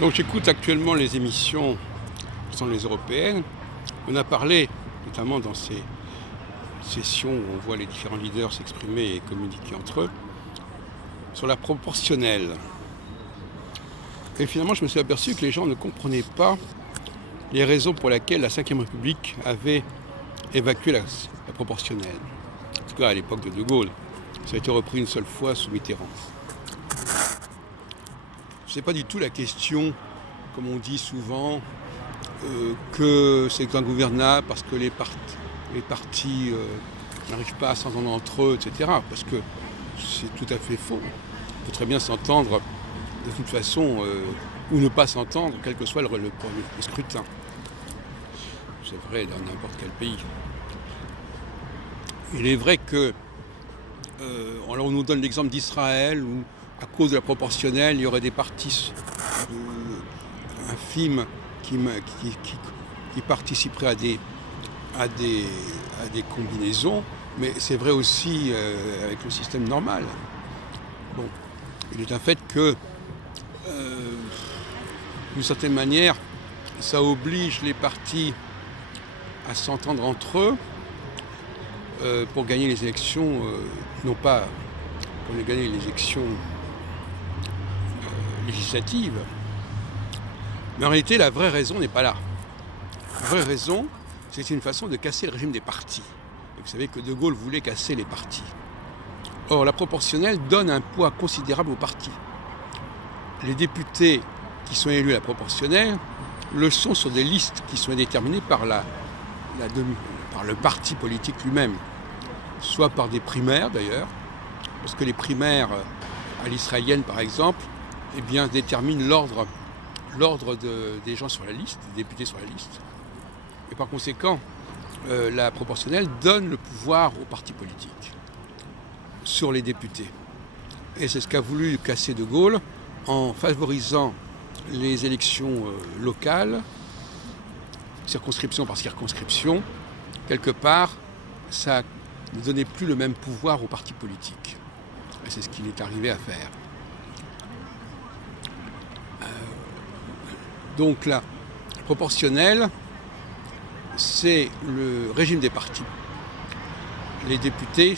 Donc j'écoute actuellement les émissions qui sont les européennes. On a parlé, notamment dans ces sessions où on voit les différents leaders s'exprimer et communiquer entre eux, sur la proportionnelle. Et finalement, je me suis aperçu que les gens ne comprenaient pas les raisons pour lesquelles la Ve République avait évacué la proportionnelle. En tout cas, à l'époque de De Gaulle. Ça a été repris une seule fois sous Mitterrand. Ce n'est pas du tout la question, comme on dit souvent, que c'est ingouvernable parce que les partis n'arrivent pas à s'entendre entre eux, etc. Parce que c'est tout à fait faux. On peut très bien s'entendre de toute façon, ou ne pas s'entendre, quel que soit le scrutin. C'est vrai dans n'importe quel pays. Il est vrai que, alors on nous donne l'exemple d'Israël, où à cause de la proportionnelle, il y aurait des partis infimes qui participeraient à des combinaisons, mais c'est vrai aussi avec le système normal. Bon, il est un fait que, d'une certaine manière, ça oblige les partis à s'entendre entre eux pour gagner les élections, non pas pour gagner les élections législatives, mais en réalité la vraie raison n'est pas là. La vraie raison, c'est une façon de casser le régime des partis. Et vous savez que De Gaulle voulait casser les partis. Or, la proportionnelle donne un poids considérable aux partis. Les députés qui sont élus à la proportionnelle le sont sur des listes qui sont déterminées par le parti politique lui-même, soit par des primaires d'ailleurs, parce que les primaires à l'israélienne par exemple, eh bien, déterminent l'ordre des gens sur la liste, des députés sur la liste. Et par conséquent, la proportionnelle donne le pouvoir aux partis politiques sur les députés. Et c'est ce qu'a voulu casser De Gaulle en favorisant les élections locales, circonscription par circonscription. Quelque part, ça ne donnait plus le même pouvoir aux partis politiques. Et c'est ce qu'il est arrivé à faire. Donc la proportionnelle, c'est le régime des partis. Les députés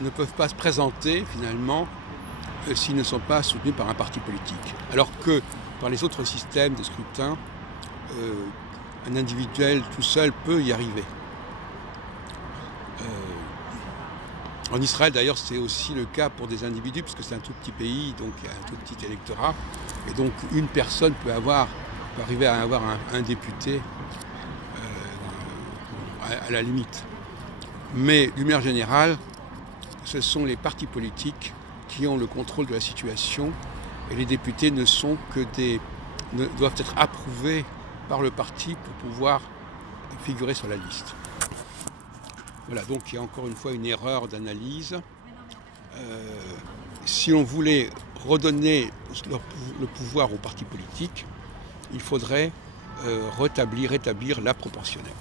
ne peuvent pas se présenter finalement s'ils ne sont pas soutenus par un parti politique. Alors que par les autres systèmes de scrutin, un individuel tout seul peut y arriver. En Israël d'ailleurs c'est aussi le cas pour des individus puisque c'est un tout petit pays, donc il y a un tout petit électorat. Et donc une personne peut arriver à avoir un député à la limite. Mais d'une manière générale, ce sont les partis politiques qui ont le contrôle de la situation et les députés doivent être approuvés par le parti pour pouvoir figurer sur la liste. Voilà, donc il y a encore une fois une erreur d'analyse. Si on voulait redonner le pouvoir aux partis politiques, il faudrait rétablir la proportionnelle.